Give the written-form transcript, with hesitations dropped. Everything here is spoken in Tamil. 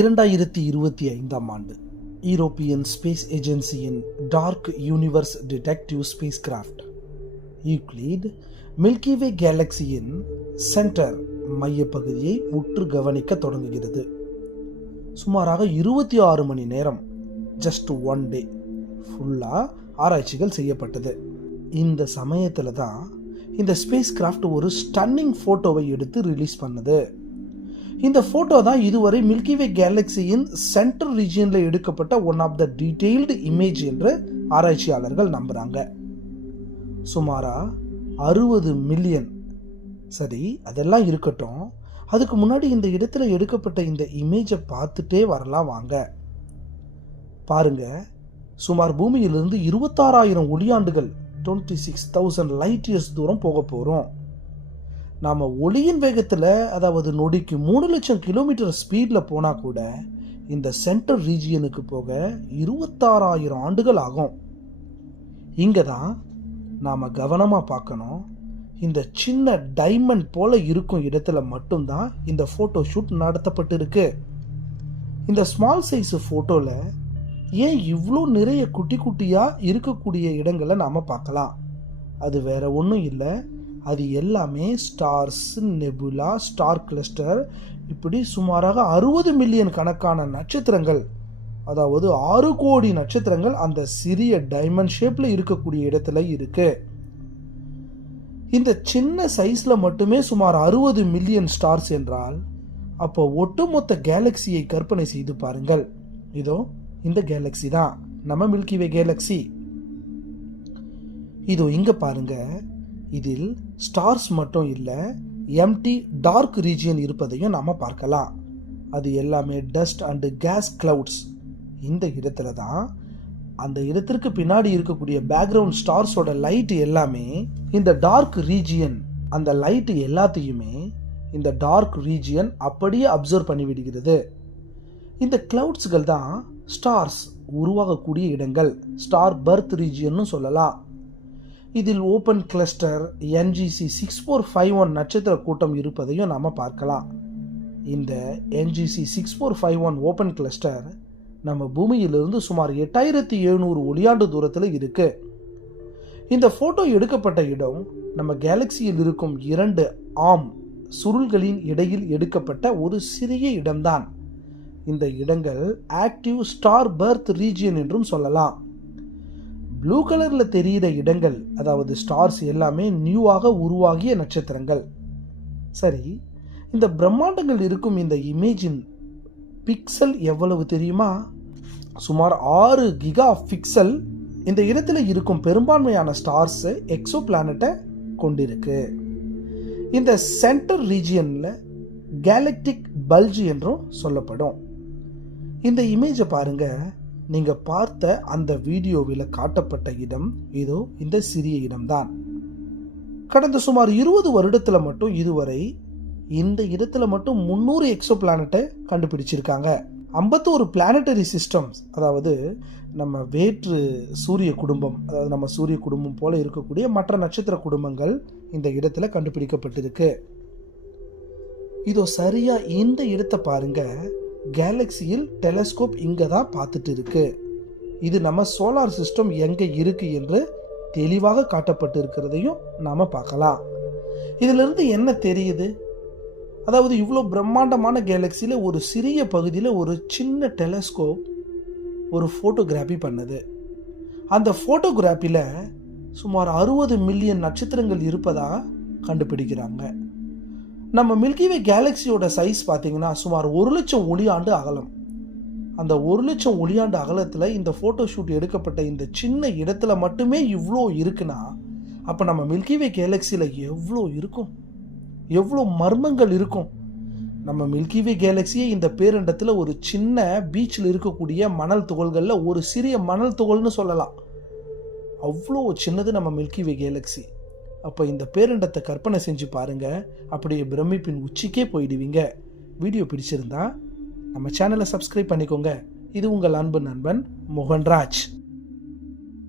2025ஆம் ஆண்டு யூரோப்பியன் ஸ்பேஸ் ஏஜென்சியின் dark universe detective spacecraft Euclid milky way கேலக்சியின் சென்டர் மையப்பகுதியை உற்று கவனிக்க தொடங்குகிறது. சுமாராக 26 மணி நேரம், ஜஸ்ட் ஒன் டே ஃபுல்லாக ஆராய்ச்சிகள் செய்யப்பட்டது. இந்த சமயத்தில் தான் இந்த ஸ்பேஸ் கிராஃப்ட் ஒரு ஸ்டன்னிங் ஃபோட்டோவை எடுத்து ரிலீஸ் பண்ணுது. இந்த ஃபோட்டோ தான் இதுவரை மில்கிவே கேலக்சியின் சென்ட்ரல் ரீஜியனில் எடுக்கப்பட்ட one of the detailed image என்று ஆராய்ச்சியாளர்கள் நம்புகிறாங்க. சுமாராக 60 மில்லியன். சரி, அதெல்லாம் இருக்கட்டும். அதுக்கு முன்னாடி இந்த இடத்துல எடுக்கப்பட்ட இந்த இமேஜை பார்த்துட்டே வரலாம் வாங்க. பாருங்க, சுமார் பூமியிலிருந்து 26,000 ஒளியாண்டுகள் 26,000 லைட் இயர்ஸ் தூரம் போக போகிறோம். நாம் ஒளியின் வேகத்தில், அதாவது நொடிக்கு 3 லட்சம் கிலோமீட்டர் ஸ்பீடில் போனால் கூட இந்த சென்ட்ரல் ரீஜியனுக்கு போக 26,000 ஆண்டுகள் ஆகும். இங்கே தான் நாம் கவனமாக பார்க்கணும். இந்த சின்ன டைமண்ட் போல இருக்கும் இடத்துல மட்டும்தான் இந்த ஃபோட்டோ ஷூட் நடத்தப்பட்டிருக்கு. இந்த ஸ்மால் சைஸ் ஃபோட்டோவில் ஏன் இவ்வளோ நிறைய குட்டி குட்டியாக இருக்கக்கூடிய இடங்களை நாம் பார்க்கலாம். அது வேற ஒன்றும் இல்லை, அது எல்லாமே ஸ்டார்ஸ், நெபுலா, ஸ்டார் கிளஸ்டர், இப்படி சுமாராக 60 மில்லியன் கணக்கான நட்சத்திரங்கள், அதாவது 6 கோடி நட்சத்திரங்கள் அந்த சிறிய டைமண்ட் ஷேப்பில் இருக்கக்கூடிய இடத்துல இருக்கு. இந்த சின்ன சைஸில் மட்டுமே சுமார் 60 மில்லியன் ஸ்டார்ஸ் என்றால் அப்போ ஒட்டுமொத்த கேலக்சியை கற்பனை செய்து பாருங்கள். இதோ இந்த கேலக்சி தான் நம்ம மில்கிவே கேலக்சி. இதோ இங்கே பாருங்க, இதில் ஸ்டார்ஸ் மட்டும் இல்லை, எம்டி டார்க் ரீஜியன் இருப்பதையும் நாம் பார்க்கலாம். அது எல்லாமே டஸ்ட் அண்டு கேஸ் கிளவுட்ஸ். இந்த இடத்துல தான் அந்த இடத்திற்கு பின்னாடி இருக்கக்கூடிய பேக்ரவுண்ட் ஸ்டார்ஸோட லைட் எல்லாமே இந்த டார்க் ரீஜியன், அந்த லைட் எல்லாத்தையுமே இந்த டார்க் ரீஜியன் அப்படியே அப்சர்வ் பண்ணிவிடுகிறது. இந்த கிளவுட்ஸ்கள் தான் ஸ்டார்ஸ் உருவாகக்கூடிய இடங்கள், ஸ்டார் பர்த் ரீஜியன்னு சொல்லலாம். இதில் ஓப்பன் கிளஸ்டர் NGC 6451 நட்சத்திர கூட்டம் இருப்பதையும் நாம் பார்க்கலாம். இந்த NGC 6451 ஓப்பன் கிளஸ்டர் நம்ம பூமியிலிருந்து சுமார் 8700 ஒளியாண்டு தூரத்தில் இருக்கு. இந்த ஃபோட்டோ எடுக்கப்பட்ட இடம் நம்ம கேலக்சியில் இருக்கும் 2 ஆம் சுருள்களின் இடையில் எடுக்கப்பட்ட ஒரு சிறிய இடம்தான். இந்த இடங்கள் ஆக்டிவ் ஸ்டார் பர்த் ரீஜியன் என்றும் சொல்லலாம். ப்ளூ கலரில் தெரிகிற இடங்கள், அதாவது ஸ்டார்ஸ் எல்லாமே நியூவாக உருவாகிய நட்சத்திரங்கள். சரி, இந்த பிரம்மாண்டங்கள் இருக்கும் இந்த இமேஜின் பிக்சல் எவ்வளவு தெரியுமா? சுமார் 6 கிகா பிக்சல் இந்த இடத்துல இருக்கும் பெரும்பான்மையான ஸ்டார்ஸ் எக்ஸோ பிளானட்டை கொண்டிருக்கு. இந்த சென்டர் ரீஜியனில் கேலக்டிக் பல்ஜ் என்றும் சொல்லப்படும். இந்த இமேஜை பாருங்க. நீங்கள் பார்த்த அந்த வீடியோவில் காட்டப்பட்ட இடம் இதோ இந்த சிறிய இடம்தான். கடந்த சுமார் 20 வருடத்தில் மட்டும் இதுவரை இந்த இடத்துல மட்டும் 300 எக்ஸோ பிளானட்டை கண்டுபிடிச்சிருக்காங்க. 51 பிளானட்டரி சிஸ்டம்ஸ், அதாவது நம்ம வேற்று சூரிய குடும்பம், அதாவது நம்ம சூரிய குடும்பம் போல இருக்கக்கூடிய மற்ற நட்சத்திர குடும்பங்கள் இந்த இடத்துல கண்டுபிடிக்கப்பட்டிருக்கு. இதோ சரியா இந்த இடத்தை பாருங்க. கேலக்சியில் டெலஸ்கோப் இங்கே தான் பார்த்துட்டு இருக்கு. இது நம்ம சோலார் சிஸ்டம் எங்கே இருக்கு என்று தெளிவாக காட்டப்பட்டு இருக்கிறதையும் நாம் பார்க்கலாம். இதிலிருந்து என்ன தெரியுது? அதாவது இவ்வளோ பிரம்மாண்டமான கேலக்சியில் ஒரு சிறிய பகுதியில் ஒரு சின்ன டெலஸ்கோப் ஒரு ஃபோட்டோகிராஃபி பண்ணுது. அந்த ஃபோட்டோகிராஃபியில் சுமார் 60 மில்லியன் நட்சத்திரங்கள் இருப்பதாக கண்டுபிடிக்கிறாங்க. நம்ம மில்கிவே கேலக்சியோட சைஸ் பார்த்தீங்கன்னா சுமார் 1 லட்சம் ஒளியாண்டு அகலம். அந்த 1 லட்சம் ஒளியாண்டு அகலத்தில் இந்த ஃபோட்டோ ஷூட் எடுக்கப்பட்ட இந்த சின்ன இடத்துல மட்டுமே இவ்வளோ இருக்குன்னா அப்போ நம்ம மில்கிவே கேலக்சியில் எவ்வளோ இருக்கும், எவ்வளோ மர்மங்கள் இருக்கும். நம்ம மில்கிவே கேலக்சியே இந்த பேரண்டத்தில் ஒரு சின்ன பீச்சில் இருக்கக்கூடிய மணல் துகள்களில் ஒரு சிறிய மணல் துகள்னு சொல்லலாம். அவ்வளோ சின்னது நம்ம மில்கிவே கேலக்சி. அப்போ இந்த பேரண்டத்தை கற்பனை செஞ்சு பாருங்கள், அப்படியே பிரமிப்பின் உச்சிக்கே போயிடுவீங்க. வீடியோ பிடிச்சிருந்தா நம்ம சேனலை சப்ஸ்கிரைப் பண்ணிக்கோங்க. இது உங்கள் அன்பு நண்பன் மோகன்ராஜ்.